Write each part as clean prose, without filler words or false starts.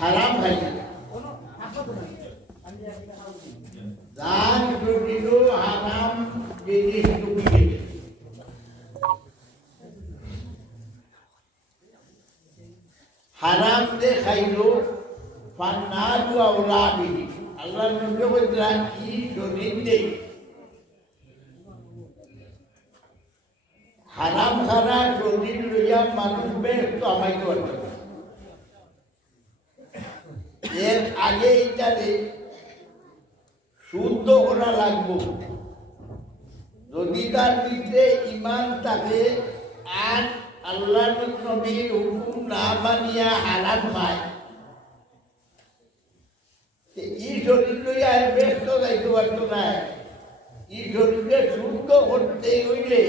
হারাম খাইছে যার জটিল হারাম জিনিস ঢুকিয়ে হারাম দে খাইলো ফান্নারু আওলাদি আল্লাহ নবী বলেন কি শরীর দে হারাম খানা শরীর লইয়া মানুষ বেশ তো আমায় করতে এর আগে এইটারে শুদ্ধ করা লাগবো যদি তার ভিতরে ইমান থাকে আর আল্লাহ নবীর হুকুম না মানিয়া হারাম খায় এই শরীর লইয়া ব্যস্ত যাইতে পারতো না এই শরীরকে শুদ্ধ করতে হইলে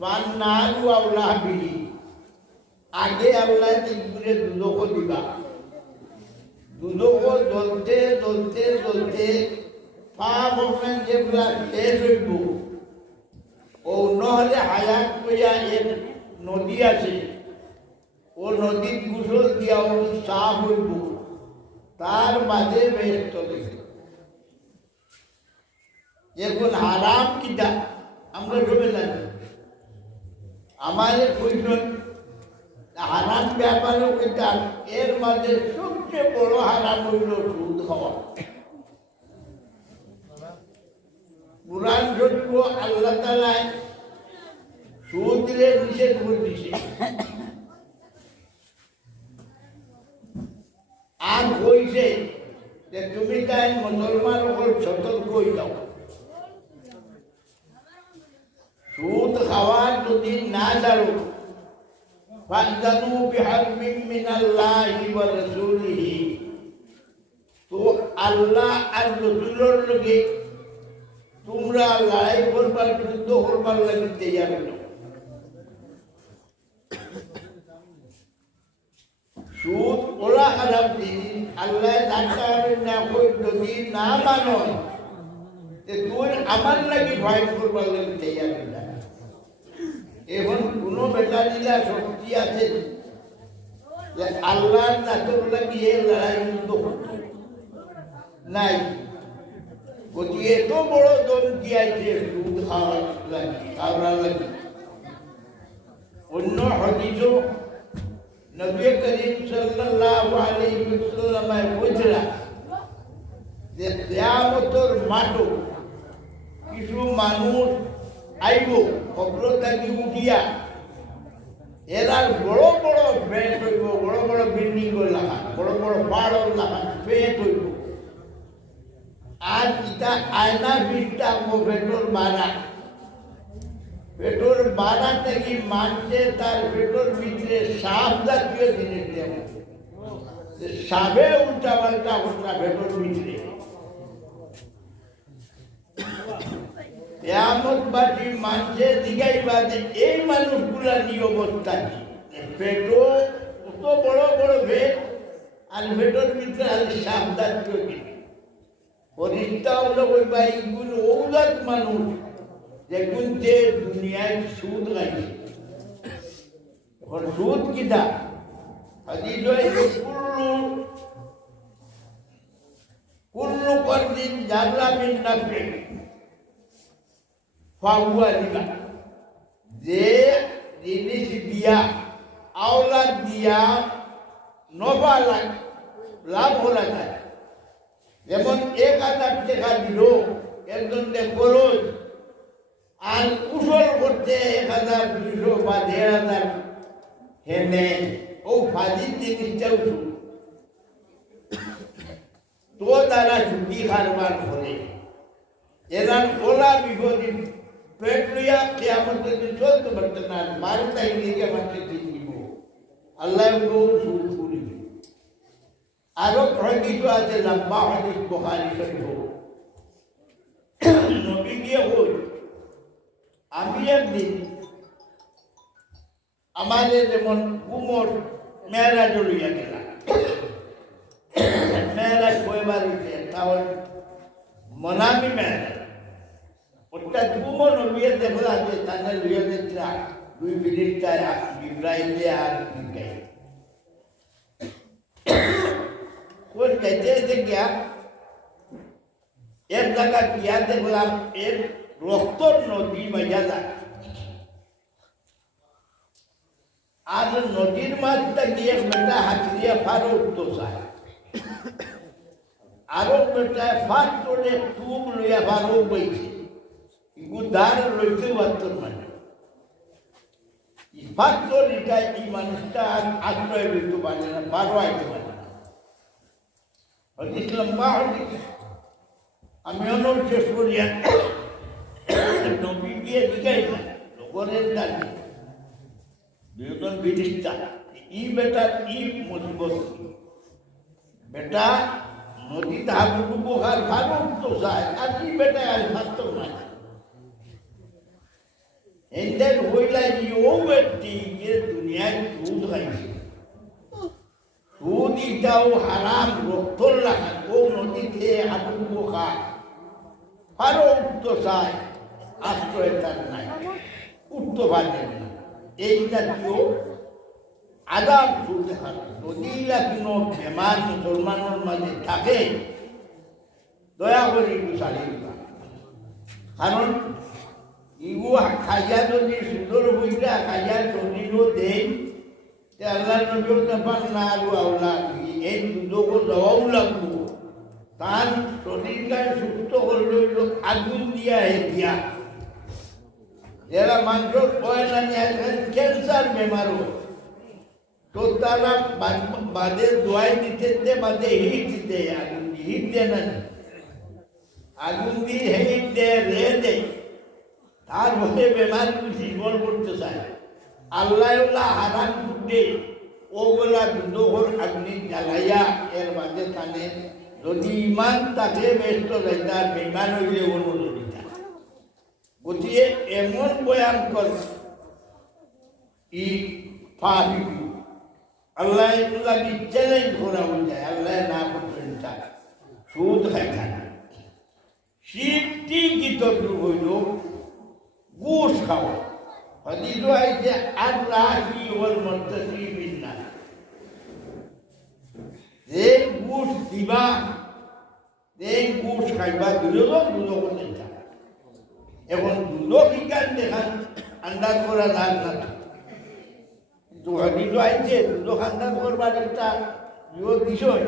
পান্নারু আল্লাহ বিলি আগে আল্লাহ ঘুরে দুদক দিবা দুদক জ্বলতে জ্বলতে জ্বলতে পাপ আপনার যেগুলা শেষ হইব ও নহলে হায়াত কইয়া এক নদী আছে ও নদীর গুসল দিয়া ও সাফ হইব তার মাঝে ব্যস্ত দেখে এখন হারাম কিটা আমরা সবাই জানি আমাদের কৈশোর হারাম ব্যাপারও কিটা এর মাঝে সবচেয়ে বড় হারাম হইল সুদ খাওয়া কুরআন শরীফ আল্লাহ তাআলা সুদরে নিষেধ করে দিয়েছে আর কইছে যে তুমি তাই মুসলমান হল সতর্ক হয়ে যাও সুদ খাওয়ার যদি না ছাড়ো ফাযযানু বিহারবিন মিনাল্লাহি ওয়া রাসূলিহি তো আল্লাহ আর রাসূলের লগে তোমরা লড়াই করবার যুদ্ধ করবার লাগে তৈয়ার হও সুদ ওলা খারাপ জিনিস আল্লাহ ডাক্তার না কই যদি না মানো যে তুই আমার লাগি ফাইট করবার লাগে তৈয়ার হও এখন কোনো বেটা দিলা শক্তি আছে যে আল্লাহর নাতর লাগি এই লড়াই যুদ্ধ করতে নাই গতি এত বড় দম দিয়াছে সুদ খাওয়ার লাগে অন্য হাদিসও নবী করিম সাল্লাল্লাহু আলাইহি ওয়াসাল্লাম বলেছেন যে কিয়ামতের মাঠে কিছু মানুষ আইব কবর থেকে উঠিয়া এরা বড় বড় ফ্ল্যাট হইব বড় বড় বিল্ডিং লাগা বড় বড় পাহাড় লাগা ফ্ল্যাট হইব আর এটা আয়না বিশটা পেট্রোল বাড়া থেকে মানছে তার পেট্রোল ভিতরে সাপ জাতীয় জিনিস দেব সাপে উল্টা পাল্টা উল্টা পেট্রোল ভিতরে কিয়ামতবাসী মানছে দিগাইবা যে এই মানুষগুলা নিয়বস্থা কি পেট্রোল কত বড় বড় ভেট আর পেট্রোল ভিতরে আর সাপ জাতীয় জিনিস পরিষ্টা হলো ওই বাইকগুলো ঔলাদ মানুষ যেগুন যে দুনিয়ায় সুদ লাগে সুদ কিটা হাদিস হইছে কুল্লু কর্দিন জাররা মিন নাফি ফাহুয়া রিবা যে জিনিস দিয়া আওলাদ দিয়া নফা লাভ হলা যায় যেমন 1000 টাকা দিল একজন খরচ আর কুশল করতে 1200 বা 1500 হেনে ও ফাজিল জিনিসটাও তো তারা ছুটি কারবার করে এরা ওলা বিপদে পেট লইয়া কিয়ামতের দিন চলতে পারতে না 12 তারিখ নিয়ে আমাকে দিব আল্লাহ সুদ করি আরো হাদিস আছে লম্বা হাদিস বুখারী শরীফ নবী দিয়ে হল আমি একদিন আমাদের যেমন উমর মেরাজ লইয়া গেলাম মেরাজ কয়বার হইছে তাহলে মনামি মেরাজ ওটা উমর নবী দেখলা যে তানে লইয়া গেছিলা 2 মিনিট জিব্রাইল আর মিকাইল যাইতে যেতে গিয়া এক জায়গা গিয়া দেখলাম এর রক্তর নদী বাইয়া যায় আর নদীর মাছটা গিয়ে বেটা হাতিয়ে ফারো উঠতো চায় আরো বেটা ফাট করে টুম লইয়া ফারো বইছে গুদার লইতে পারত মানে ফাট করে এই মানুষটা আশ্রয় লইতে পারে না ফারো আইতে পারে না ইসলাম বা আমি অনুরোধ শেষ করিয়া নবী গিয়ে জিগাই না লোকের দাঁড়ি দুজন বিদিতা ই বেটার ই মুসিবত বেটা নদী হাবুডুবু আর ভালো তো যায় আর ই বেটা আর ভাবতো না এদের হইলাই ও ব্যক্তি যে দুনিয়ায় সুদ খাইছে সুদ ইটাও হারাম রক্তর লাগা ও নদীতে হাবুডুবু খায় ভালো উঠতো চায় আশ্রয় তার নাই উঠতে পারবেন না এই জাতীয় আদাব চলতে থাকে যদি কোনো বেমার মুসলমানের মাঝে থাকে দয়া করে একটু চালিয়ে দিবা কারণ ইগু খাইয়া যদি সুন্দর বইটা খাইয়া শরীরও দেয় আল্লাহ নবীও দেখান না আলু আউলা এই দুধকও দেওয়াও লাগবো তার শরীরটা সুস্থ করলে আগুন দিয়া হে দিয়া যারা মানুষের পয়সা নিয়ে ক্যান্সার বেমারও তো তারা বাদে দোয়াই দিতে বাদে হিট দিতে আগুন হিট দেয় না আগুন দিয়ে হিট দেয় রে দেয় তারপরে বেমার জীবন করতে চায় আল্লাহ হারাম করতে ওগুলা দুধর আগুনি জ্বালাইয়া এর মাঝে টানে যদি ইমান তাকে ব্যস্ত যাইতার বেমান হইলে অনুরোধ গতিকে এমন বয়ান কর ই পাবি আল্লাহ লাগি চ্যালেঞ্জ করা হয়ে যায় আল্লাহ না করতেন চায় সুদ খাইতা না সিদ্ধি গীত হইল ঘুষ খাওয়া হদিস আইছে আর রাশি ওর মর্তসি বিন্না যে ঘুষ দিবা যে ঘুষ খাইবা দুজন করতে চায় এখন দুধ বিজ্ঞান দেখান আন্দাজ করা যান না কিন্তু হদিস আইছে দুধ আন্দাজ করবার একটা বিষয়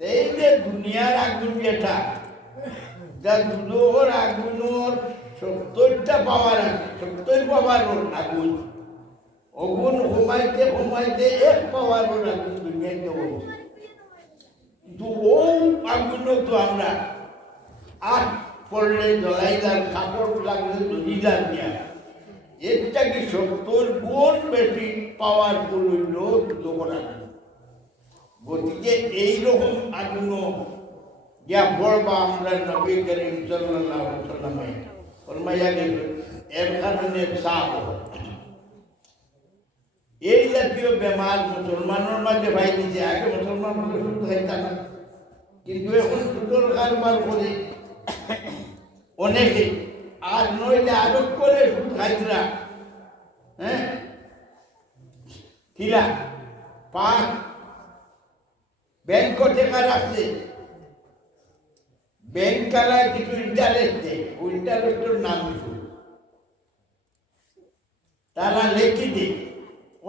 এই যে দুনিয়ার আগুন যেটা যা দুধর আগুনের 70টা পাওয়ার আছে 70 পাওয়ার আগুন অগুন ঘুমাইতে ঘুমাইতে 1 পাওয়ার আগুন দুনিয়াতে হয়েছে কিন্তু ও আগুনও তো আমরা আর পড়লে জলাইদার কাপড় লাগলে দলিদার দেওয়া এরটা কি 70 গুণ বেশি পাওয়ারফুল হইল দুধর আগুন গতিকে এইরকম আগুনও যা পড়বা আমরা নবী করিম সাল্লাল্লাহু আলাইহি ওয়াসাল্লামে ফরমাইয়া গেছেন এর কারণে সাপ এই জাতীয় বেমার মুসলমানের মাঝে ভাই দিছে আগে মুসলমান সুদ খাইতা না কিন্তু এখন সুদর কারবার করে অনেকে আর নইলে আরোপ করে সুদ খাইতরা হ্যাঁ কিরা পাঁচ ব্যাংক টাকা রাখছে ব্যাংক কালায় কিছু ইন্টারেস্ট দেয় ওই ইন্টারেস্টের নাম কিছু তারা লেখি দেয়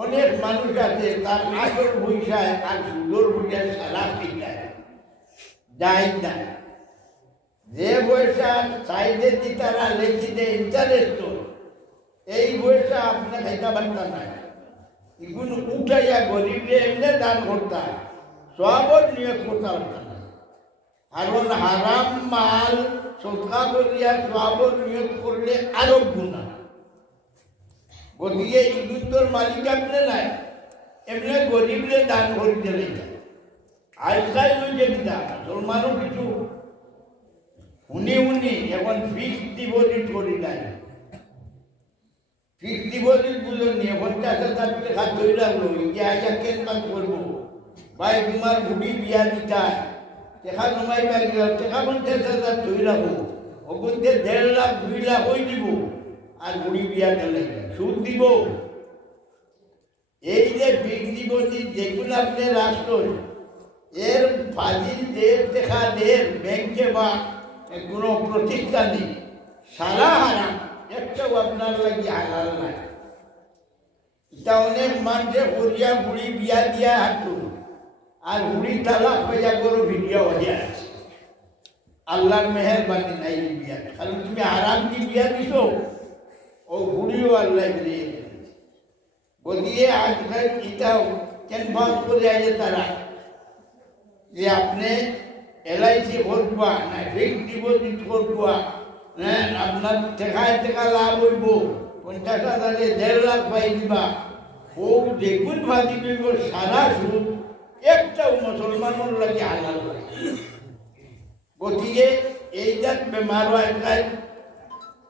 অনেক মানুষ আছে তার আসল পয়সায় আর সুন্দর পয়সায় সারা শিখায় যায় না যে পয়সা সাইডে দিয়ে তারা লেখি দেয় ইন্টারেস্ট এই পয়সা আপনি খাইতে পারতেন না এগুলো উঠাইয়া গরিবকে এমনি দান করতে সবর নিয়োগ করতে পারতেন না কারণ হারাম মাল সৎকা করিয়া সবর নিয়োগ করলে আরো গুণা গতিকে ইগুন্তর মালিক আপনি নাই এমনি গরিবরে দান করে দিলে আজকাল যে কিতা মুসলমানও কিছু উনি এখন ফিক্সড ডিপোজিট করি নাই ফিক্সড ডিপোজিট বুঝুন 50,000 টাকা ধরে রাখলো যে আইয়া কেন কাজ করবো ভাই তোমার বুড়ি বিয়া দিতা টাকা নমাই পাইল টাকা 50,000 ধরে রাখবো ওগুনতে 1.5 লাখ 2 লাখ হয়ে দিব আর বুড়ি বিয়া দিলে সুদ দিব এই যে ফিক্সড ডিপোজিট যেগুলো আপনি রাষ্ট্র এর ফাজিল দের দেখা দের ব্যাংকে বা কোনো প্রতিষ্ঠানে সারা হারাম, একটাও আপনার লাগি হালাল নাই। এটা অনেক মানুষে করিয়া বুড়ি বিয়া দিয়া হাঁটুন আর বুড়ি তালাক হইয়া করো ভিডিও হইয়া আছে। আল্লাহর মেহেরবানি নাই বিয়া, কারণ তুমি হারাম কি বিয়া দিছ, ও বুড়িও আল্লাহ দিয়ে বলিয়ে আজকাল এটাও ক্যানভাস করে আছে তারা যে আপনি এলআইসি করবা না ফিক্সড ডিপোজিট করবা, হ্যাঁ আপনার টাকা লাভ হইব, 50,000 1.5 লাখ পাই দিবা, ও দেখুন ভাজি দিব সারা সুদ, একটাও মুসলমানের লাগে হালাল করে। গতিকে এইটার বেমার আজকাল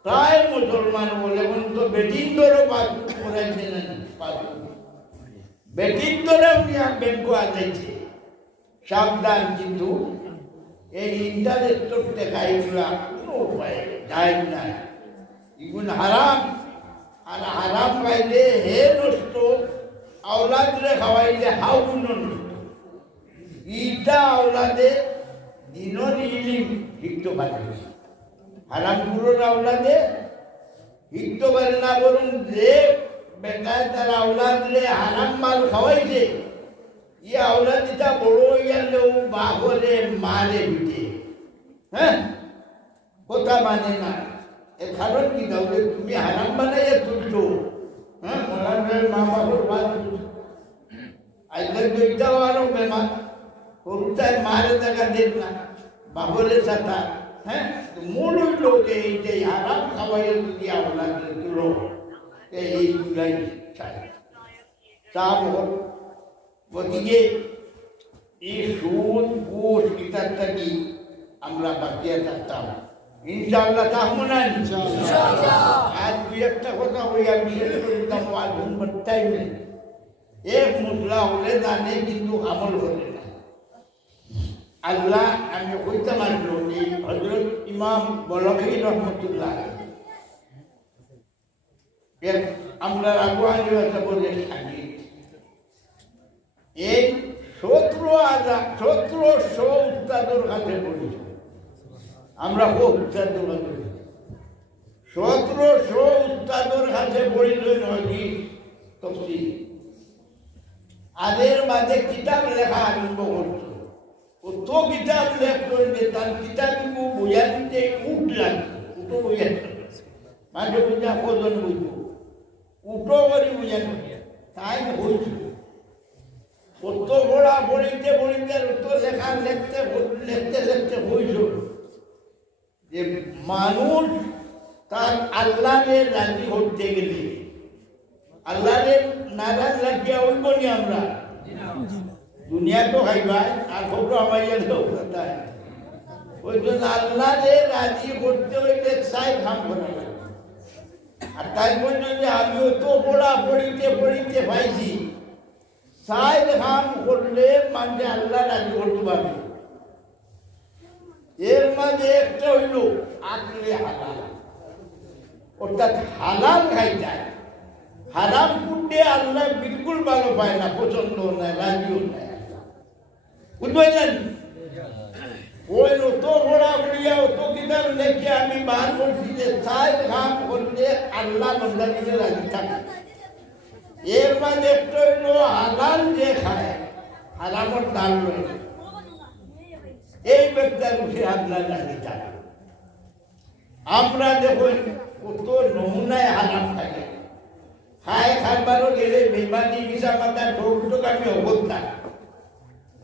প্রায় মুসলমান বলে তো বেটিং ধরো পাসবুক করাইছে না, বেটিং ধরেও নিয়ে ব্যাংক আনাইছে। সাবধান, কিন্তু এই ইন্টারেস্টের টাকা এগুলা কোনো উপায় যায় না, এগুলো হারাম। আর হারাম খাইলে হে নষ্ট, আওলাদরে খাওয়াইলে হাউ নষ্ট। ইটা আওলাদে দিনের ইলিম শিখতে পারে, হারাম গুলোর আওলাদে শিখতে পারে না, বরং যে বেটায় তার আওলাদরে হারাম মাল খাওয়াইছে, ই আওলাদ এটা বড় হইয়ালেও বাহরে মারে বিটে, হ্যাঁ কথা মানে না। এর কারণ কি, তাহলে তুমি হারাম বানাইয়া তুলছো, হ্যাঁ মা বাবার বাদ আজকাল দুইটাও আরো বেমার, সরুটায় মারে দেখা দেন না বাবরে সাথা, হ্যাঁ মূল হইল যে এইটাই হারাম খাওয়াইয়া যদি আওলাদরে তুলো, এইগুলাই চাই চাপ হোক। গতিকে এই সুদ ঘুষ ইত্যাদি কি আমরা বাকিয়া থাকতাম, ইনশাআল্লাহ থাকবো না। আর দুই একটা কথা হইয়া বিশেষ করতাম, টাইমে এক মুসলা হলে জানে কিন্তু আমল হলে না। আল্লাহ আমি কইতে মানল এই হযরত ইমাম বলখী রহমতুল্লাহ আমরা আবু হানিফা বলে থাকি, এই 1700 উস্তাদের কাছে পড়েছি আমরা, খুব উস্তাদ 1700 উস্তাদের কাছে পড়েছি হাদিস তাফসীর। আদের মাঝে কিতাব লেখা আরম্ভ করতো, কত কিতাব লেখতো যে তার কিতাবকে বুঝাতে উঠলাম, উঠো বুঝাতে মাঝে বুঝা কজন বুঝবো, উঠো করে বুঝানো তাই হয়েছিল। কত পড়া পড়িতে পড়িতে কত লেখা লিখতে লিখতে লিখতে হয়েছিল যে মানুষ তার আল্লাহকে রাজি করতে গেলে, আল্লাহকে নারাজ রাখিয়া হইব নি আমরা, দুনিয়া তো খাইবাই আর খবর আমাইয়া কথা, ওই জন্য আল্লাহকে রাজি করতে হইলে চাই কাম করা লাগে। আর তাই বলল যে আমিও তো পড়া পড়িতে পড়িতে পাইছি, সাইড কাম করলে মানে আল্লাহ রাজি করতে পারবে। এর মাঝে একটা হইল আকলে হালাল, অর্থাৎ হালাল খাই যায়। হারাম করলে আল্লাহ বিলকুল ভালো পায় না, পছন্দ নাই, রাজিও নাই, বুঝবেন? ওই অত পড়া পড়িয়া অত কিতাব লেখে আমি বার করছি যে সাইড কাম করলে আল্লাহ বন্দাকে রাজি থাকে। এর মাঝে একটা হইল হালাল যে খায়, হারামর দাম রয়েছে, এই ব্যক্তির উঠে আল্লাহ রাজি থাকে। আমরা দেখুন কত নমুনায় হারাম থাকে, খায় খাইবারও গেলে বেমানি মিশা মাথা ঠোক আমি অবস্থা।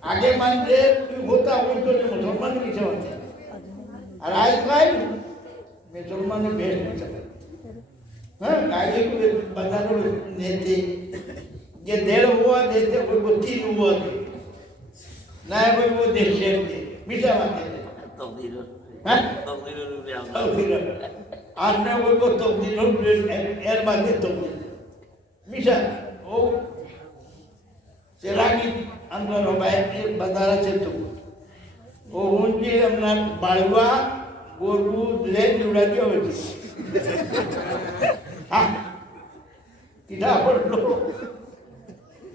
আগে মানছে তুই হোতা হইতো যে মুসলমান মিশে হচ্ছে, আর আজকাল মুসলমানের বেশ মিশা, হ্যাঁ গাড়ি বাজারও নেতে যে 1.5 हुआ देते कोई 3 हुआ दे ना कोई वो देशे दे मिशा माते तकदीर हैं तकदीर आने कोई को तकदीर एर बाते तकदीर मिशा ओ सेरागी अंदर बाय बाजार से तो ओ उनके अपना बाळवा गोरु ले जुड़ा दिया होती हाँ किताब पढ़ लो,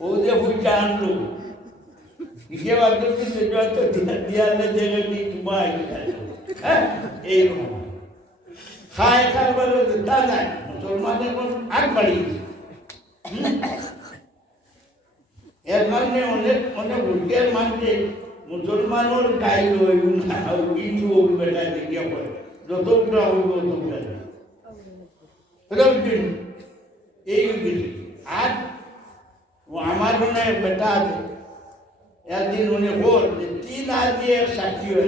वो जे हुई जान लो, इसके बाद तो दिया এইরকম খায় খাবার তা যায় মুসলমানের আগ বাড়িয়ে এর মানে অনেক অনেক ভুলকের মানছে মুসলমানের গাই কিছু বেটা দেখিয়া পড়ে যতটা এই আর আমার মনে বেটা আছে একদিন উনি বল যে 3 आदमी एक साथी है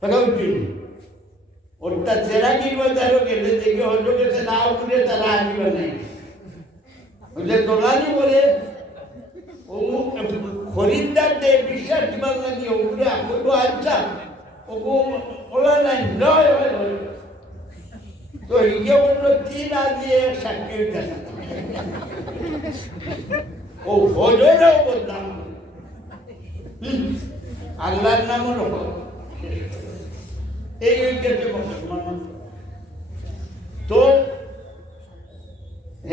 फरोकिन ওটা চেরা কি বাজারো গেলে দেখে হলো যে না উপরে তারা আনি বানাই বলে দোলানি বলে ও খরিদ্দার দে বিশ্বাস দিবার লাগি উপরে আপনি আচ্ছা ও ওলা নাই নয় তো ইয়ে বলল 3 आदमी एक साथी है ও হজরেও বললাম আল্লাহর নামও রকম এই ঐক্যতে মুসলমান তো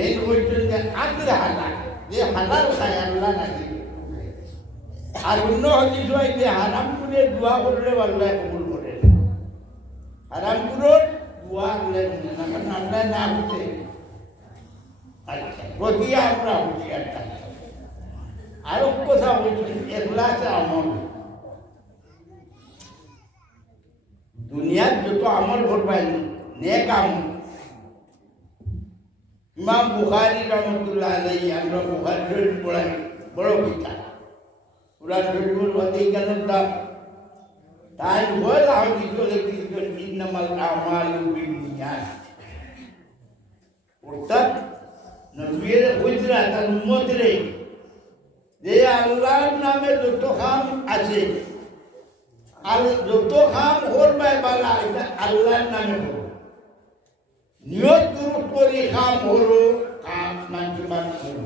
এই বলছেন যে আগ্রা হালাল যে হালাল খায় আল্লাহ নাকি আর অন্য হদিস হয় যে হারাম করে দোয়া করলে আল্লাহ কবুল করে হারাম করে দোয়া করলে আল্লাহ না হচ্ছে আচ্ছা প্রতি আমরা হুঁশিয়ার থাকি আরো কথা বলছেন এখলাস আমল দুনিয়ার যত আমল করবেন নেক আমল ইমাম বুখারী রহমাতুল্লাহ আলাইহি আমরা বুখারী শরীফ পড়াই বড় কিতাব পুরা শরীফের মধ্যে কেন তাই বলা হয় যে ইন্নামাল আমালু বিন্নিয়াত অর্থাৎ নবীর হুজরা তার উম্মতরে যে আল্লাহর নামে যত কাম আছে আর যত কাম করবে বালা এটা আল্লাহর নামে হলো নিয়ত দুরূপ করে কাম হলো কাম মানুষ হলো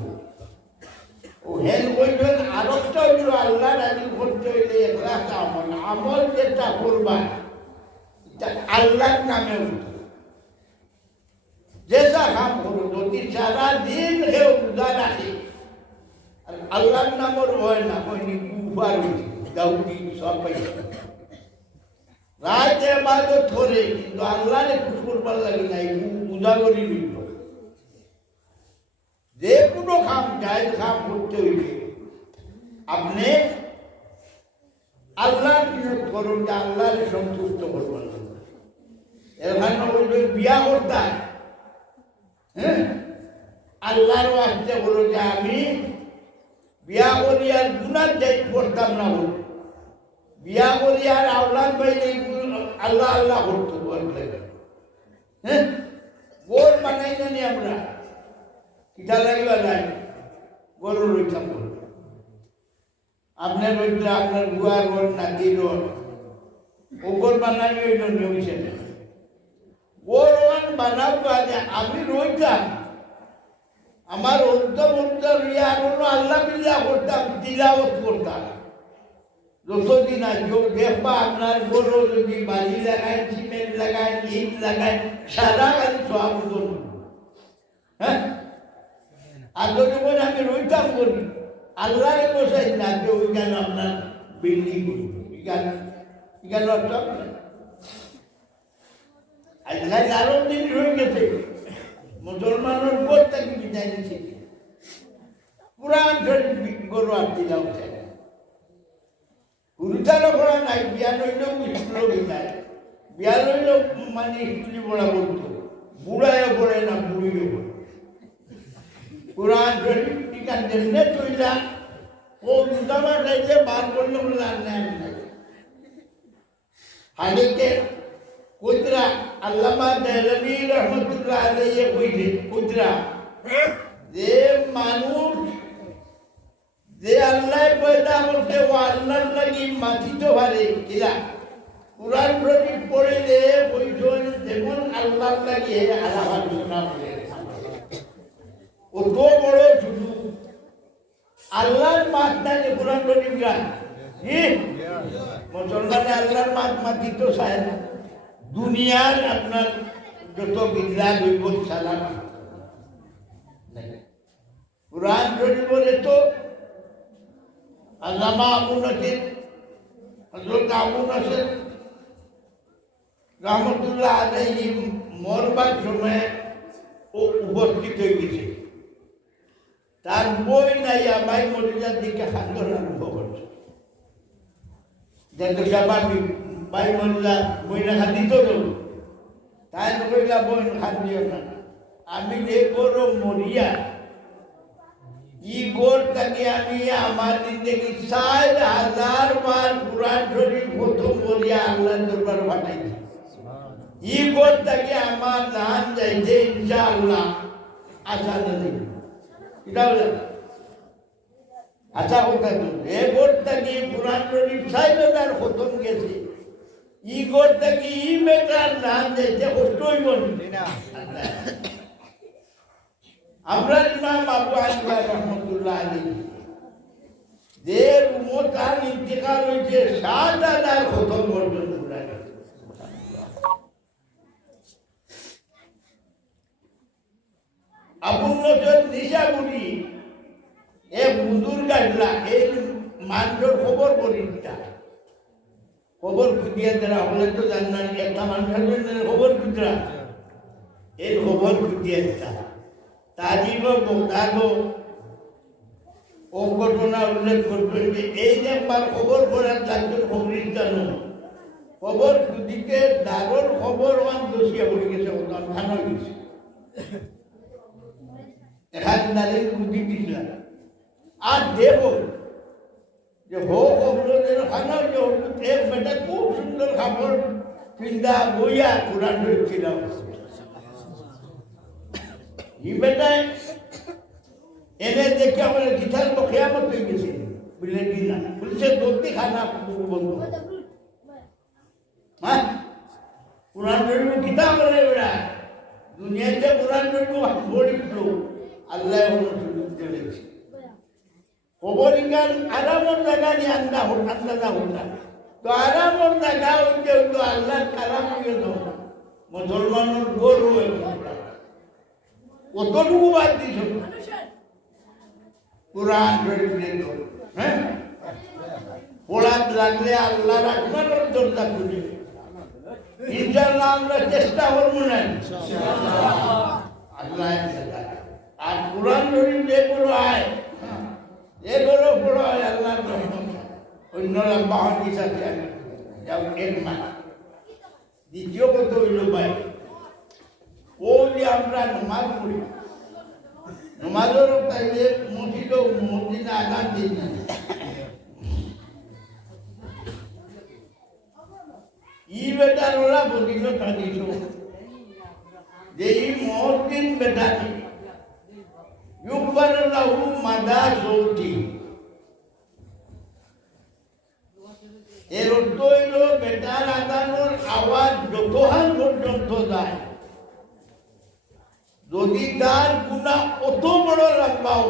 ও হেন বলবেন আরেকটা হলো আল্লাহ রাজি করতে হইলে ইখলাস আমল আমল যেটা করবা এটা আল্লাহর নামে হলো যেটা কাম হলো যদি সারা দিন কেউ রোজা রাখে আল্লাহর নামর হয় না হয়নি কুফার দাউদি সব পাইছে রাতে ইবাদত করে কিন্তু আল্লাহরে খুশ করবার লাগে নাই পূজা করি নিল যে কোনো কাম জায়েজ কাম করতে হইলে আপনি আল্লাহর নিয়ত করুন যে আল্লাহরে সন্তুষ্ট করবার লাগে এখানে বলবে বিয়া করতাম হ্যাঁ আল্লাহর ওয়াস্তে বলো যে আমি বিয়া করি আর গুনার দায়িত্ব করতাম না বলে বিয়া করি আর আওলাদ পাইলে আল্লাহ আল্লাহ করতো বললে হ্যাঁ গোর বানাই জানি আমরা কিটা লাগিবা নাই গরু রইতাম আপনার রইতে আপনার গুয়ার গোর নাতি রোড ও গোর বানাই হইল নিয়মিছে গোর বানাবো আজ আমি রইতাম আমার উত্তম উত্তর ইয়ার হলো আল্লাহ বিল্লাহ করতাম তিলাওয়াত করতাম যতদিন দেখবা আপনার বড় যদি বালি লাগায় সিমেন্ট লাগায় ইট লাগায় সারা গাড়ি সব হ্যাঁ আর যদি বলে আমি রইতাম করি আল্লাহরে বসাই না যে ওই কেন আপনার বিল্ডিং করি কেন সব আজকাল আরো দিন রয়ে গেছে মুসলমানের প্রত্যেক বিদায় নিচ্ছে পুরান শরীফ গরু আর দিলাম গুরুতারও পড়া নাই বিয়া লইলেও স্কুলও বিদায় বিয়া লইলেও মানে স্কুলে পড়া বলতো বুড়াইও পড়ে না বুড়িও পড়ে পুরান শরীফ টিকা যেমনে চইলা ও দুটাবার যাইতে বার করলে বলে আর নেন নাই হাদিকে কুদরা আল্লামা দেহলভী রহমতুল্লাহ আলাইহি কইছে কুদরা যে মানুষ যে আল্লাহ পয়দা করতে ও আল্লাহর লাগি মাথিতে পারে কিলা কুরআন শরীফ পড়লে বইজন যেমন আল্লাহর লাগি আল্লাহ আলোচনা করে ও তো বড় শুধু আল্লাহর মাথায় কুরআন শরীফ গান মুসলমানে আল্লাহর মাথিতে চায় না দুনিয়ার আপনার যত বিল্লা দৈবত সালাম কুরআন শরীফ বলে তো আল্লামা আবু নাসির হযরত আবু নাসির রহমতুল্লাহ আলাইহি মরবার সময় ও উপস্থিত হয়ে গেছে। তার বই নাই আমায় মরিজার দিকে হান্দন আরম্ভ করছে। যেহেতু স্বাভাবিক ভাই মরিজা বইটা খাদিত তাই কইলা বই খাদ দিও না, আমি যে করো মরিয়া ই গোর থেকে আমি আমার জিন্দগি ৬০০০ বার কুরআন শরীফ প্রথম মরিয়া আল্লাহ দরবার পাঠাইছি। ই গোর থেকে আমার জান যাইছে ইনশাআল্লাহ আশা নেই। এটা হলো আশা কথা তো এ গোর থেকে কুরআন শরীফ ৬০০০ প্রথম গেছে। ই গোর থেকে ই মেটার জান যাইছে কষ্ট হইব না। আমরা ইমাম আবু হানিফা রহমতুল্লাহ আলাইহি যে উম্মত তার ইন্তেকাল হয়েছে ৭০০০ খতম পর্যন্ত আবু নজর নিশাপুরি এ বুজুর্গ আসলা এই মানুষের খবর করিটা খবর খুঁজিয়ে দেওয়া হলে তো জানান একটা মানুষের খবর খুঁজরা এর খবর খুঁজিয়ে দেওয়া তাজিব বক্তাগ ও ঘটনা উল্লেখ করবেন যে এই যে একবার খবর করার একজন খবরের জানো খবর দিকে দারুর খবর ওয়ান দোষিয়া পড়ে গেছে ওখান খানো গেছে এখানে দাঁড়িয়ে বুদ্ধি দিছিলাম আর দেখো যে হো খবরের খানো যে এক বেটা খুব সুন্দর খাবার পিন্দা বইয়া কোরআন হয়েছিলাম ই বেটায় এনে দেখে আমার গীতার খেয়ামত হয়ে গেছে বুঝলেন কি না বলছে দোস্তি খানা বন্ধু হ্যাঁ কোরআন শরীফ গীতা বলে বেড়া দুনিয়াতে কোরআন শরীফ বলিত আল্লাহ চলেছে খবর ইঙ্গান আরামর জায়গা নিয়ে আন্দাজা হতা তো আরামর জায়গা হইতে হইতো আল্লাহর কালাম হয়ে দাও মুসলমানের গরু কতটুকু বাদ দিছ কোরআন শরীফ হ্যাঁ পড়াত লাগলে আল্লাহ রাখবার দরজা খুলে ইনশাআল্লাহ আমরা চেষ্টা করব না আল্লাহ আর কোরআন শরীফ যে বড় আয় এ বড় বড় আয় আল্লাহর রহমত অন্য লম্বা হাদিস আছে যাও এক মাস দ্বিতীয় কথা হইল ভাই ও যে আমরা নামাজ পড়ি নামাজের তাইলে মসজিদে আজান দিন না ই বেটার ওরা বলিল টানিস যে ই মহদ্দিন বেটাটি ইউকবার লাহু মাদা সৌতি এর অর্থ হইল বেটার আজানোর আওয়াজ যতক্ষণ পর্যন্ত যায় যদি তার গুণা অত বড় লম্বাও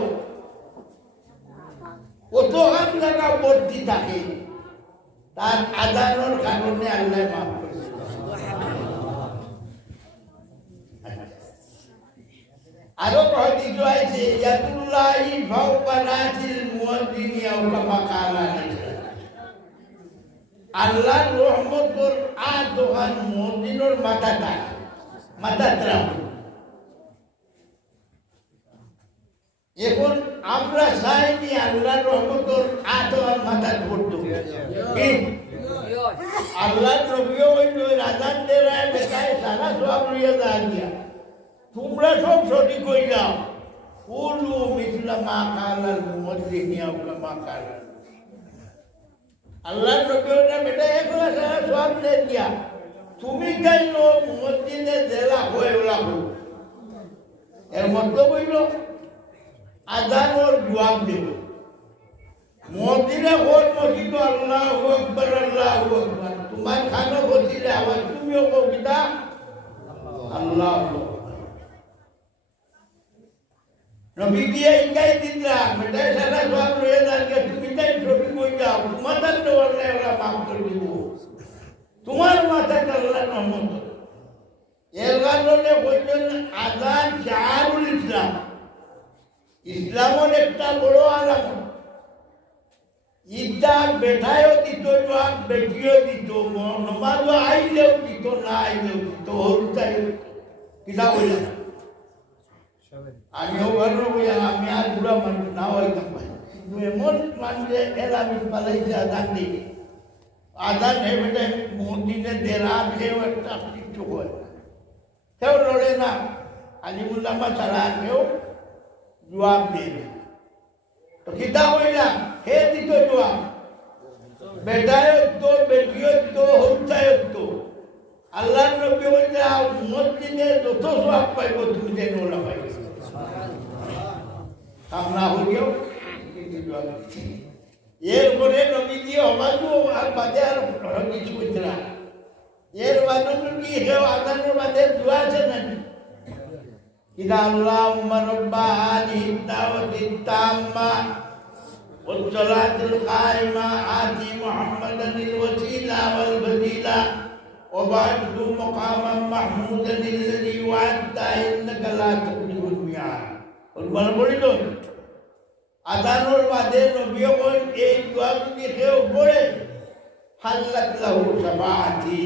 অত হাত জায়গা ভর্তি থাকে তার আদানোর কারণে আল্লাহ মাফ করেছে আরো হাদিস আছে ইয়াদুল্লাহি ফাওকা রাসিল মুয়াজ্জিনি আও কামা কালা আল্লাহর রহমতের আদোহান মুয়াজ্জিনের মাথাটা এখন আমরা চাইনি আল্লাহর রহমতের আদোহান মাথা পড়তো আল্লাহর নবীও ওই আযান দেয় বেটায় সারা সওয়াব লইয়া দিয়া তোমরা সব সঠিক হয়ে যাও কুলু মিসলা মা কালাল মুয়াজ্জিনি আও কামা কালা আল্লাহর নবীও না বেটা একলা সারা সওয়াব দিয়া তুমি কেন মুয়াজ্জিনে দেলা হয়ে লাগো এর মতলব হইল আযান ওর জবাব দেব মুয়াজ্জিনে ওর মসজিদ আল্লাহু আকবার তোমার খানো বসিলে আবার তুমিও কবিতা আল্লাহু নবী দিয়ে ইকাই দিলা মেটাই সারা সওয়াব লইয়া যাকে তুমি তাই ছবি কই যাও তোমার তো আল্লাহ ওরা মাফ করে দিব তোমার মাথাটা আল্লাহ রহমত এর কারণে বলছেন আযান শাআরুল ইসলাম ইসলামের একটা বড় আলামত কিতা বেটায়ও দিত জবাব, বেটিও দিত, নমাজও আইলেও দিত, না আইলেও দিত, হরুতাই কিতা বলে না। আমিও ভালো বললাম, আমি আর বুড়া মানুষ না হইতাম পারি, কিন্তু এমন মানুষে এরা আমি পালাইছে আদান দিকে, আদান হে বেটা মসজিদে দেরা কেউ একটা কিছু হয় না, কেউ লড়ে না, আলিমুল্লামা ছাড়া কেউ জবাব দেয় না। তো কিতা হইলাম, হে দিত জবাব, বেটায় তো বেটিও তো হত্যায় তো। আল্লাহ নবী বলতে মসজিদে যত সওয়াব পাইব তুমি যেন ওলা পাইবে, কামনা হইও এরপরে নবীজি হবাজু আর বাদে আর কিছু হইতে না। এর বাদে কি কেউ আদানের বাদে দোয়া আছে নাকি? ইদা আল্লাহুম্মা রাব্বা হাযিহি দাওয়াতিত তাম্মা ওয়াস সালাতুল কায়িমা আতি মুহাম্মাদানিল ওয়াসিলা ওয়াল ফাদিলা ওয়া বা'থু মাকামান মাহমুদান আল্লাযী ওয়া'আদতা ইন্নাকা লা তুখলিফুল মি'আদ। ওর বলিল আদানোর বাদে নবীও বলেন এই দোয়া যদি কেউ পড়ে হাল্লাত লাহু শাফাআতি,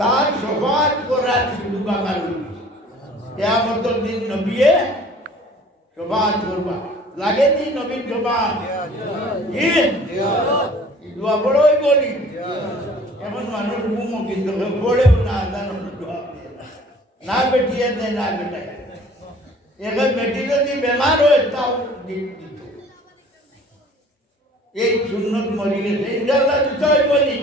তার শাফাআত করার সুযোগ আমার কিয়ামতের দিন নবী শাফাআত করবা। লাগেনি নবীর শাফাআত? দোয়া বড়ই বলি, এমন মানুষ ঘুমো কিন্তু পড়েও না, আদানোর দোয়া না বেটিয়ে দেয় না বেটায়। এবার বেটি যদি বেমার হয় তাও দিত, এই সুন্নত মরি গেছে, ইনশাআল্লাহ দিতে বলি।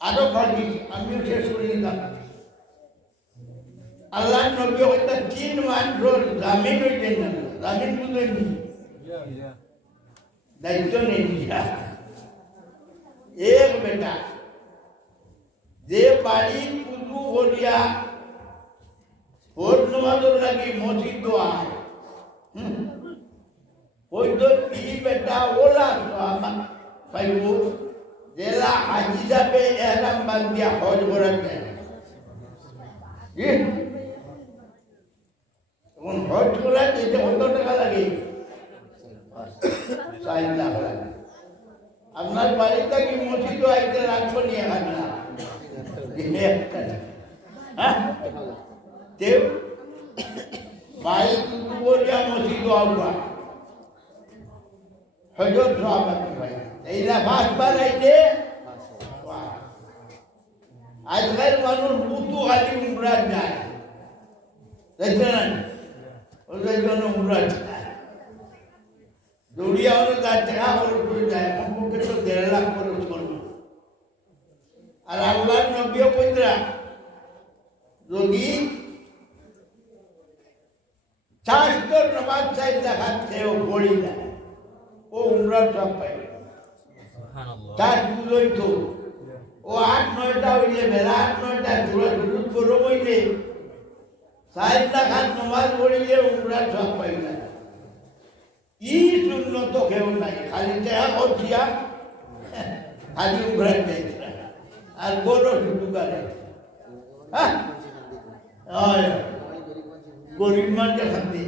আরো ভাবি আমিও শেষ করে দিলাম। আল্লাহ নবী হয়তো 3 মানুষের জামিন হইতেন না, জামিন বুঝেনি, দায়িত্ব নেই। এক বেটা যে বাড়ি পুজো করিয়া ভোর নামাজের লাগি মসজিদ আয়, ওই তো কি বেটা ওলা আমার পাইব জেলা হাজি হিসাবে এহরাম বান্ধিয়া হজ করার যায়। এখন হজ করা যেতে কত টাকা লাগে? 4 লাখ লাগে। আপনার বাড়িতে কি মসজিদ আইতে রাখবো নি? মসজিদ হজর আজকাল মানুষ বুতু খালি উমরা যায়, দেখছেন ওদের জন্য উমরা যায়, দৌড়িয়া হলে তার টাকা খরচ করে যায়, কমপক্ষে তো 1.5 লাখ খরচ করবে। আর আল্লাহ নবীও কইরা যদি 4 নামাজ চাই দেখাচ্ছে ও পড়ি না, ও উমরা সব পাইবে। 4 বুঝই তো ও 8-9টা হইলে বেলা 8-9টা দূর গরম হইলে 4 রাকাত নামাজ পড়িলে উমরা সব পাইবে। ই সুন্নত কেউ নাই, খালি টাকা খরচিয়া খালি উমরা যাইছে আর বড় শুধু করে। গরিব মানুষের সাথে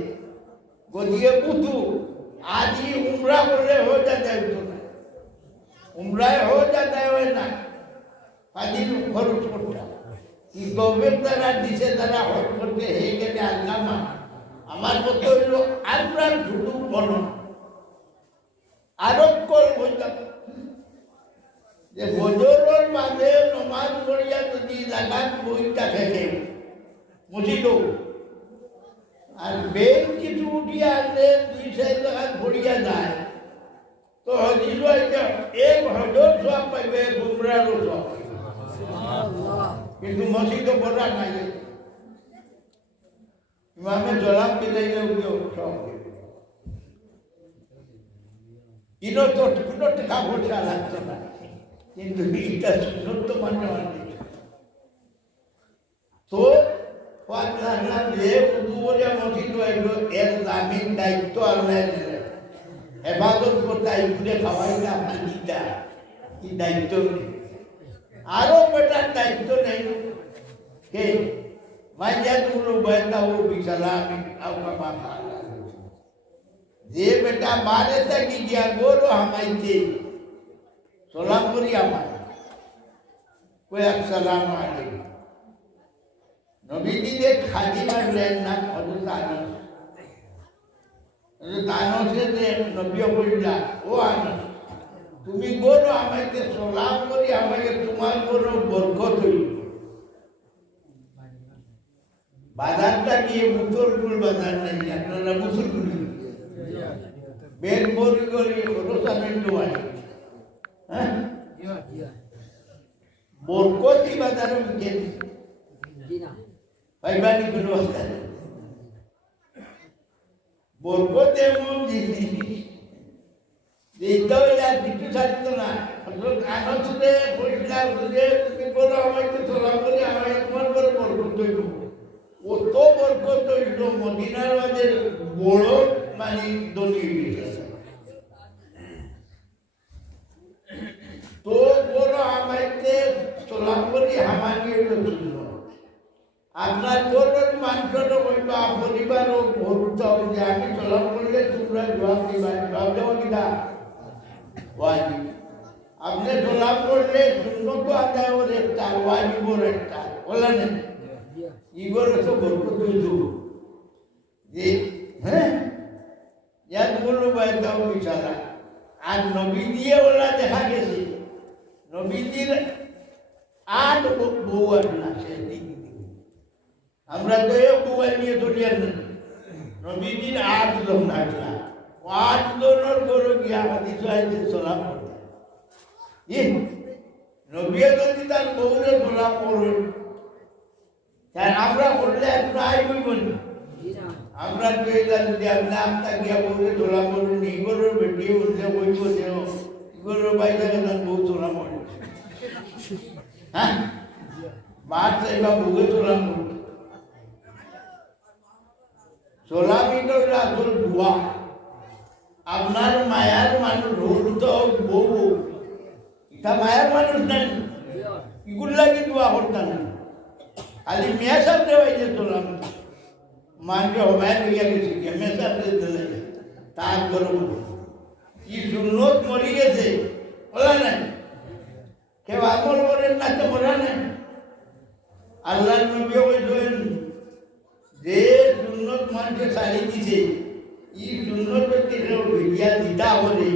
গদিয়ে পুতু আজি উমরা করলে হয়ে যাতে হতো না, উমরায় হয়ে যাতে হয় না, আজি খরচ করতে কি তবে তারা দিছে, তারা হজ করতে হয়ে গেলে আল্লামা। আমার মতো হইল আপনার শুধু বন আরোপ কর হইতাম যে বজরের মাঝে নমাজ পড়িয়া যদি জাগাত বইটা থেকে মুছিল আর বেল কিছু উঠিয়া আসলে 2-4 জাগাত পড়িয়া যায়, তো হদিস এক হজর সব পাইবে, গুমরারও সব, কিন্তু মসজিদও পড়া নাই। ইমামে জলাম দিলেও সব কিনো তো কোনো টাকা পয়সা লাগতো না, কিন্তু এটা সুন্নত মানতে মানতে তো যে উদুবরিয়া মসজিদ হইল এর জামিন দায়িত্ব আল্লাহ দিলেন, হেফাজত করতে ঘুরে খাওয়াইটা পানিটা কি দায়িত্ব নেই, আরো বেটার দায়িত্ব নেই। কে মাইয়া তুলো বেটা ও বিশালা আমি আউকা মা খালা যে বেটা বারে থাকি গিয়া গরু হামাইতে সালাম করি আমার কই আসসালামু আলাইকুম নবীজি যে খাজি মারলেন না হযরত আনসের যে নবী বললা ও আনস তুমি গরু আমাকে সালাম করি আমাকে তোমার গরু বরকত হইল বাজারটা গিয়ে মুসলপুর বাজার নেই আপনারা মুসলপুর বেদ বলি করি খরচানের জোয়াই হ্যাঁ বরকতি বাজারে বিকেল পাইবানি কোনো বাজার বরকত এমন জিনিস এইটা হইলে আর কিছু থাকতো না আনন্দে পরিষ্কার বুঝে তুমি বলো আমাকে সালাম করি আমাকে তোমার বড় বরকত হইব কত বরকত হইল মদিনার মাঝে বড় মানে ধনী হয়েছে তো বড় আমাকে সালাম করি হামানি হইল শুনল আপনার গরুর মাংসটা হইবা পরিবারও ভরুতাও যে আমি সালাম করলে তোমরা জবাব দিবা জবাব দেওয়া কিনা ওয়াজিব আপনি সালাম করলে সুন্নত আদায় ওর একটা ওয়াজিবর একটা বলা নেই ইগর তো বরকত হইল যে হ্যাঁ ইয়াদ বললো বাইতাও বিছানা আর নবী দিয়ে ওরা দেখা গেছে নবীজির আট বউ আর না সে আমরা তো এ বউ নিয়ে চলিয়ার না নবীজির 8 জন আসলা 8 জনের গরু গিয়া হাদিস আইতে সালাম করতে নবী যদি তার বউরে সালাম করুন তাই আমরা করলে প্রায় বলব না আমরা কইলাম যে নাম তাকিয়া বউরে সালাম করুন ই গরুর বেটি বলতে বলব যে গরুর বাইরে গেলাম বউ সালাম করুন হ্যাঁ মার চাইবা বউরে সালাম করুন সালামি তো আসল দোয়া আপনার মায়ার মানুষ হল তো বউ এটা মায়ার মানুষ নাই এগুলা কি দোয়া করতাম না খালি মেয়া সাহেব দেওয়াইছে সালাম মানকে হবায় হইয়া গেছে মেয়া সাহেব দিলে তার গরম কি সুন্নত মরি গেছে বলা নাই কেউ আমল করেন না তো মরা নাই আল্লাহ নবী বলছেন যে সুন্নত মানুষকে সারি দিছে ই সুন্নত ব্যক্তিরা ভিডিয়া দিতা হলে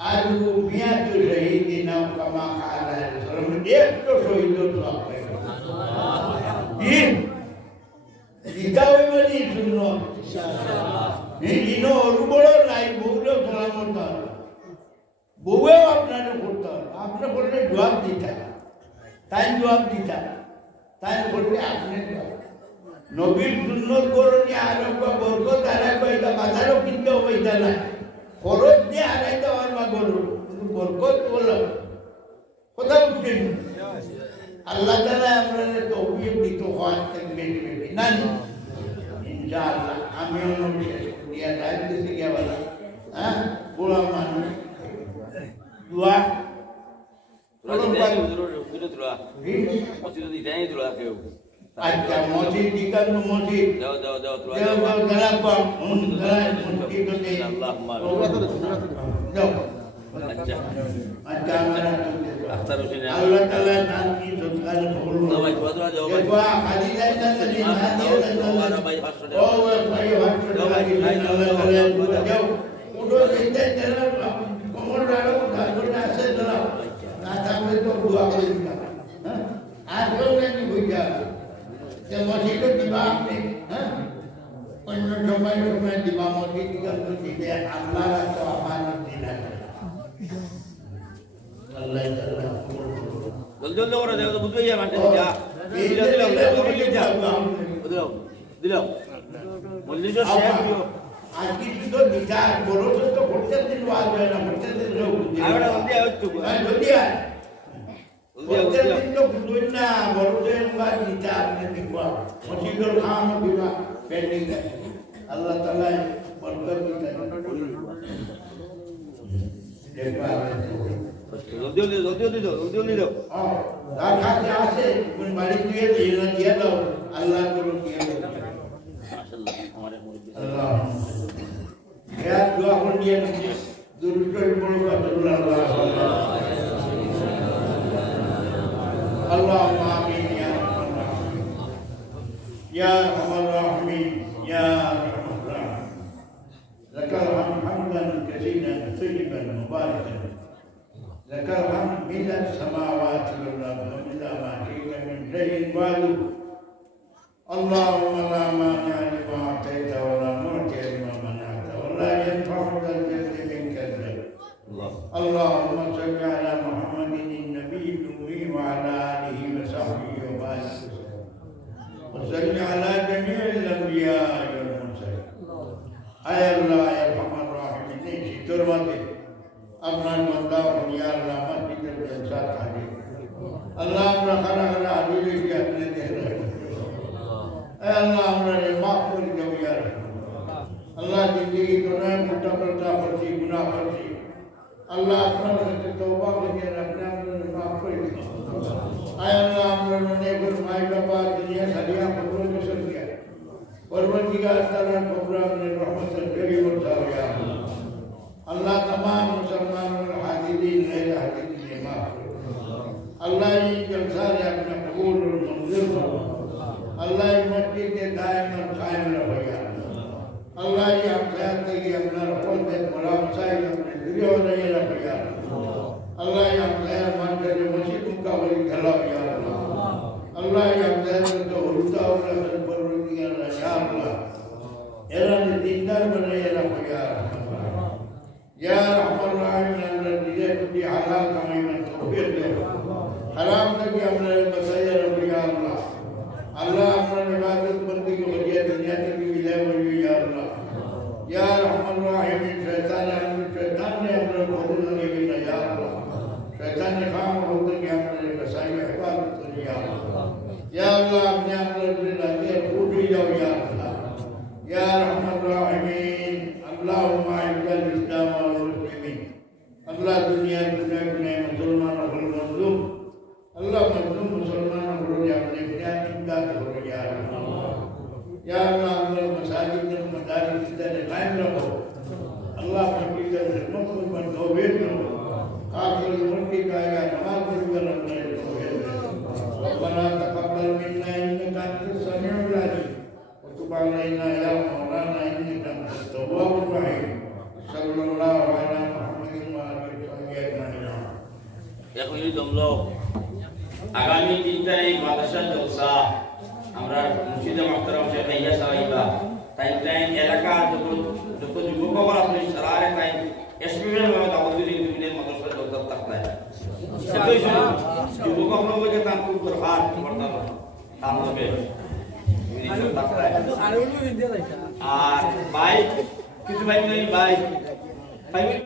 আর মিয়া তো শহীদ নাম কামা খালা সালাম একটু শহীদ সব দিতা হইব নি সুন্নত ইনো অরু বড় নাই বউরে সালাম করতে হবে বউয়েও আপনারা করতে হবে আপনার করলে জবাব দিতা তাই জবাব দিতা তাই করলে আপনি নবীর সুন্নত করণী আরোগ্য বরকত আরোগ্য এটা বাজারও কিনতে হইতা না খরচ দিয়ে আড়াইতে পারবা গরু কিন্তু বরকত বলো কথা বুঝছেন আল্লাহ তাআলা আমরা তৌফিক দিত হয় থাকবে না ইনশাআল্লাহ আমিও নবী শেষ দিয়া রাইতে থেকে বলা হ্যাঁ গোলাম মানুষ দোয়া আচ্ছা মসজিদ দিকান মসজিদ দাও দালাপা দাও আচ্ছা আল্লাহ তাআলা শান্তি সৎকার কবুল করুন খালি যায় না খালি ও ভাই যাও উঠো দিতে যাও কোমর রাখো গাড়ি আছে দাও না থাকলে তো দোয়া করে দিবা হ্যাঁ আর কেউ নাকি বুঝা যে মসজিদে দিবা আপনি হ্যাঁ অন্য সময় দিবা মসজিদ দিতে আল্লাহ তো আমানত দিলা আল্লাহ তাআলা জলদি করে দাও তো বুঝে যাবে মানে যা দিলাম মসজিদ শেখ আজকে তো দিতা বড় তো করতে দিন ওয়াজ হয় না করতে দিন লোক আরে ওদি আইতো জলদি আয় করতে দিন তো বুঝুন না বড় দেন বা দিতা আপনি দিবা মসজিদের কাম দিবা পেন্ডিং আল্লাহ তাআলা বরকত দিতে দেখবা জলদি দাও যার কাছে আছে কোন বাড়ি দিয়ে দিয়ে দাও আল্লাহ করুন দিয়ে দাও মাশাআল্লাহ আমাদের মুরিদ আল্লাহ দোয়া করে দিয়ে দুরূদ পড়ব اللهم آمين يا رب العالمين يا أرحم الراحمين يا أرحم الراحمين لك الحمد حمدا كثيرا طيبا مباركا لك الحمد من السماوات والأرض ومن ما شئت من شيء بعد اللهم لا مانع لما أعطيت ولا معطي لما منعت ولا ينفع ذا الجد منك الجد اللهم صل على محمد النبي الأمي وعلى آله وصحبه وبارك وصل على جميع الأنبياء والمرسلين أي الله يا أرحم الراحمين شكرا আপনার বান্দা ইয়া আল্লাহ মসজিদের জলসা থাকে আল্লাহ আমরা খানা খানা আদিলে কি আপনি দেখেন এ আল্লাহ আমরা মাফ করে দাও ইয়া আল্লাহ জিন্দগি দুনিয়া মোটা করতা করছি গুনাহ করছি আল্লাহ আপনার কাছে তওবা করে আপনি আমাদের মাফ করে দিন আয় আল্লাহ আমরা নেক মাই বাবা দুনিয়া সারিয়া কবর বসর দিয়া পরবর্তীকার তাআলা কবর আপনার রহমতের ফেরি বর্ষাও ইয়া अल्लाह तमाम मुसलमानों और हाजिरीन गैर हाजिरीन ने माफ अल्लाह ये जलसा ने अपना कबूल और मंजूर करो अल्लाह ये मस्जिद के दायम और कायम रहो या अल्लाह ये हम चाहते कि अपना रखोल दे मराम साहिब अपने दुनिया और नहीं रखो या अल्लाह ये हम चाहे मान करे मस्जिद का वली घलाओ या अल्लाह ये हम चाहे तो उल्टा और रखल पर रुकिया या अल्लाह एरा ने दीनदार बनाए रखो या या रहमान रहीम अल्लाह दिले कुछ हलाल कमाई में तौफीक दे हराम तक हमने बताया रब या अल्लाह अल्लाह अपने इबादत बंदी को वजह दुनिया तक भी विलय हुई या अल्लाह या रहमान रहीम शैतान ने अपने खुद लगे भी ना या अल्लाह शैतान ने काम होते कि हमने बसाई इबादत करी या अल्लाह अपने अपने लगे फूट ही जाओ या अल्लाह या रहमान रहीम अल्लाहुम्मा इज्जल इस्लाम अल्लाह दुनिया दुनिया में मुसलमान और मजलूम अल्लाह मजलूम मुसलमान और अपने क्या इमदाद हो या अल्लाह अल्लाह मसाजिद में मदारिस इधर कायम रखो अल्लाह की खिदमत पर तौफीक दो आखिर उम्र की काया नमाज पढ़कर अपने तौफीक दो रब्बना तक़ब्बल मिन्ना इन्नका अंतस समीउल अलीम व तुब अलैना या मौलाना इन्नका अंतत तव्वाबुर रहीम सल्लल्लाहु अलैहि এখন এই দমলো আগামী 3 তারিখ মাদ্রাসা জলসা আমরা মুর্শিদে মুহতারাম শেখ ইয়া সাহিবা টাইম এলাকা যত যুবক আপনি সারারে টাইম এসপিএল ভাবে দাওয়াতি দিনের মাদ্রাসা জলসা থাকলে সেটাই যুবক আপনাকে তার খুব দরকার করতাম তার হবে আর বাইক কিছু বাইক নেই বাইক